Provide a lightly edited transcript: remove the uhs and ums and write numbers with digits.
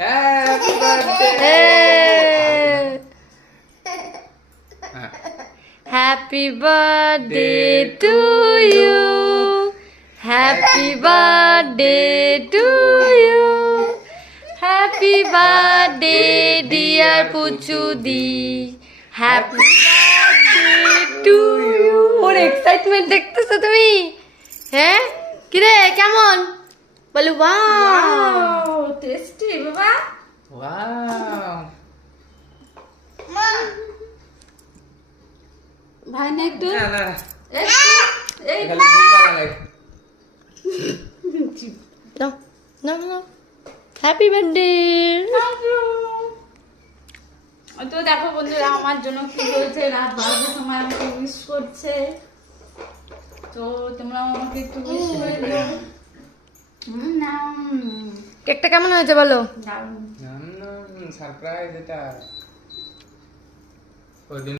Happy birthday happy birthday to you, happy birthday to you, happy birthday dear পুচুদি, happy birthday to you. ওর excitement দেখতেছো তুমি? হ্যাঁ কিরে কেমন বলো? ওয়াও টেস্টি বাবা। ওয়াও ভাই না একটু না না এই খালি জিভা লাগাই নাও নাও নাও, হ্যাপি বার্থডে। তো দেখো বন্ধুরা আমার জন্য কি বলছে, রাত 12টার সময় আমাকে উইশ করছে, তো তোমরা আমাকে একটু উইশ করে দিও। কেকটা কেমন হয়েছে বলো? দারুণ। সারপ্রাইজ এটা ওই দিন